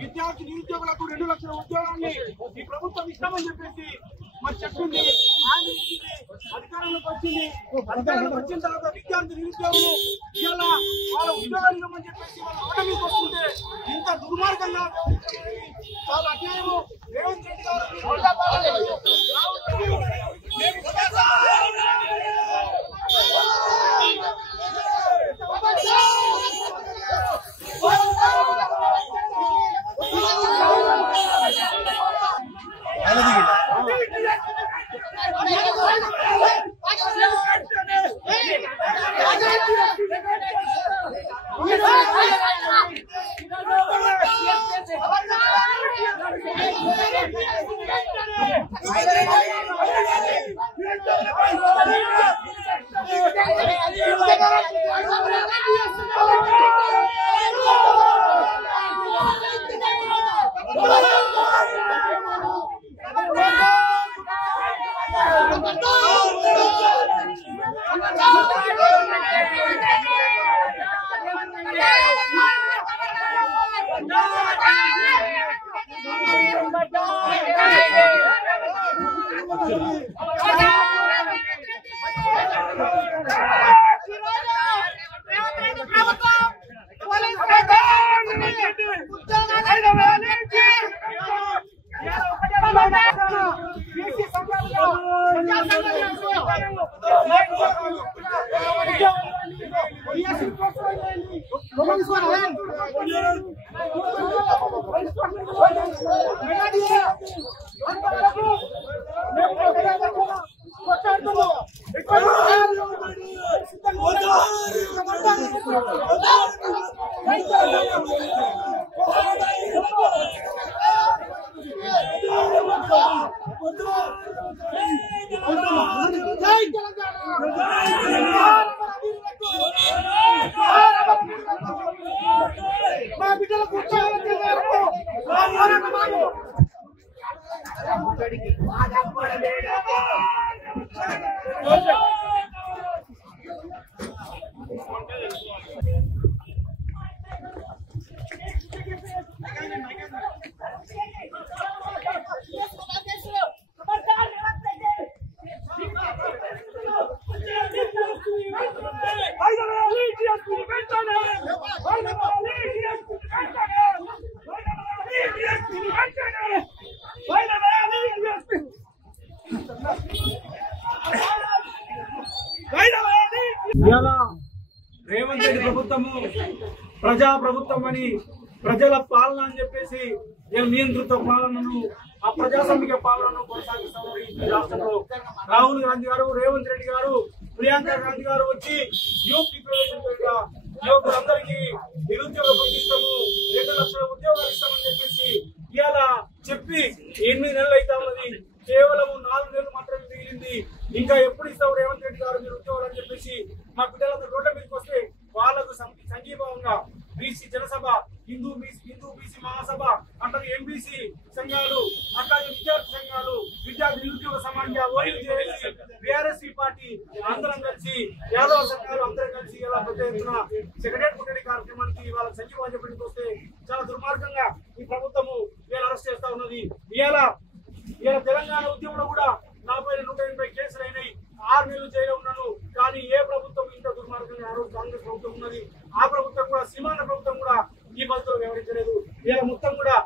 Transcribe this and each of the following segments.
విద్యార్థి నిరుద్యోగులకు 2 లక్షల ఉద్యోగాన్ని ఈ ప్రభుత్వం ఇస్తామని చెప్పేసి మరి చెప్పింది. అధికారంలోకి వచ్చిన తర్వాత విద్యార్థి నిరుద్యోగులు ఇలా వాళ్ళ ఉద్యోగాలు ఇవ్వమని చెప్పేసి వాళ్ళ ఓటమికి వస్తుంటే ఇంత దుర్మార్గంగా చాలా అన్యాయము. రేవంత్ రెడ్డి గారు రేవంత్ రెడ్డి ప్రభుత్వము ప్రజా ప్రభుత్వం అని ప్రజల పాలన అని చెప్పేసి నియంత్రిత పాలనను ఆ ప్రజాస్వామిక పాలనను కొనసాగిస్తామని రాష్ట్రంలో రాహుల్ గాంధీ గారు, రేవంత్ రెడ్డి గారు, ప్రియాంక గాంధీ గారు వచ్చి యూత్ యువకులందరికీ నిరుద్యోగ ఇస్తాము, 2 లక్షల ఉద్యోగాలు ఇస్తామని చెప్పేసి ఇవాళ చెప్పి 8 నెలలు అయితే ఉన్నది. కేవలం 4 నెలలు మాత్రమే మిగిలింది. ఇంకా ఎప్పుడు ఇస్తావు రేవంత్ రెడ్డి గారు మీరు ఉద్యోగాలు అని చెప్పేసి మా పిల్లలందరూ రోడ్ల మీదకి వస్తే వాళ్ళకు సంఘీభావంగా బీసీ జనసభ, హిందూ బీసీ మహాసభ, అట్లాగే ఎంబీసీ సంఘాలు, అట్లాగే విద్యార్థి సంఘాలు, విద్యార్థి నిరుద్యోగ సమాఖ్య, ఓయూజేఏసీ, బీఆర్ఎస్పీ పార్టీ అందరం కలిసి, యాదవ సంఘాలు అందరం కలిసి ఇలా పెద్ద ఎత్తున సెక్రటేరియట్ ముట్టడి కార్యక్రమానికి వాళ్ళ సంఘీభావం చెప్పడానికి వస్తే చాలా దుర్మార్గంగా ఈ ప్రభుత్వము ఇలా అరెస్ట్ చేస్తా ఉన్నది. ఇలా తెలంగాణ ఉద్యమంలో కూడా నా పైన 180 కేసులు అయినాయి. 6 నెలలు జైలు ఉన్నాను. కానీ ఏ ప్రభుత్వం ఇంత దుర్మార్గంగా ఆ రోజు కాంగ్రెస్ ప్రభుత్వం ఉన్నది. ఆ ప్రభుత్వం కూడా, సీమాంధ్ర ప్రభుత్వం కూడా ఈ పద్ధతిలో వ్యవహరించలేదు. ఇలా మొత్తం కూడా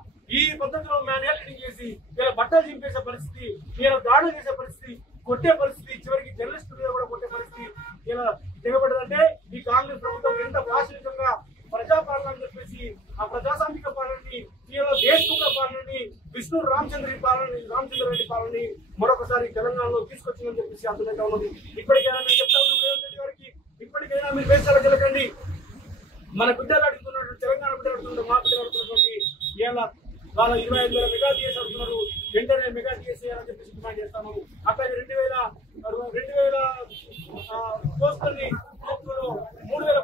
ఈ పద్ధతిలో మ్యాన్యువల్ చేసి ఇలా బట్టలు చింపేసే పరిస్థితి, ఇలా దాడులు చేసే పరిస్థితి, కొట్టే పరిస్థితి, చివరికి జర్నలిస్టులు కూడా కొట్టే పరిస్థితి ఇలా దిగబడ్డదంటే ఈ కాంగ్రెస్ ప్రభుత్వం ఎంత వాస్తవికంగా ప్రజాపాలన అని చెప్పేసి ఆ ప్రజాస్వామిక పాలనని, ఇలా దేశముఖ పాలనని, విష్ణు రామచంద్ర రెడ్డి పాలనని మరొకసారి తెలంగాణలో తీసుకొచ్చిందని చెప్పేసి అర్థమైతే ఉన్నది. ఇప్పటికైనా నేను చెప్తా ఉన్నాను రేవంత్ రెడ్డి గారికి, ఇప్పటికైనా మీరు వేసాలకు వెళ్ళకండి. మన బిడ్డలు అడుగుతున్నట్టు, తెలంగాణ బిడ్డలు అడుగుతున్నారు, మా బిడ్డలు అడుగుతున్నటువంటి ఇలా వాళ్ళ 25,000 మెగా టీఎస్ అడుగుతున్నారు. వెంటనే మెగా టీఎస్ చేయాలని చెప్పేసి డిమాండ్ చేస్తాము. అట్లాగే 2,000 పోస్టుల్ని 3,000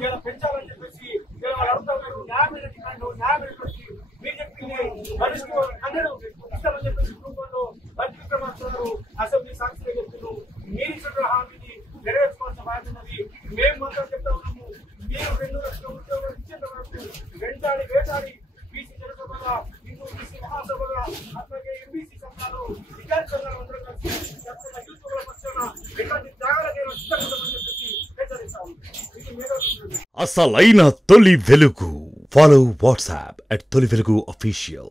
ఇలా పెంచాలని చెప్పేసి వాళ్ళు అడుగుతా ఉన్నారు. న్యాయమైన డిమాండ్, న్యాయమైనటువంటి మీరు చెప్పింది గరిష్ట 100 ఇస్తామని చెప్పేసి రూపంలో బట్టి విక్రమార్కున్నారు అసెంబ్లీ సాక్షిగా చెప్తున్నారు. మీరు ఇచ్చిన హామీని నెరవేర్చుకోవాల్సిన బాధ్యత ఉన్నది. మేము మాత్రం చెప్తా ఉన్నాము, మీరు 2 లక్షల ఉద్యోగాలు ఇచ్చేంత వరకు వేటాడి బీసీ జనసభగా, హిందూ బీసీ మహాసభగా, అట్లాగే ఎంబీసీ సంఘాలు, విద్యార్థి సంఘాలు అందరం కలిసి చెప్తున్న యూతుల పక్షాన ఎటువంటి త్యాగాలకైనా సిద్ధపడమని చెప్పేసి హెచ్చరిస్తా ఉన్నాం. అసలైన తొలి వెలుగు. ఫాలో వాట్సాప్ @తొలి వెలుగు official.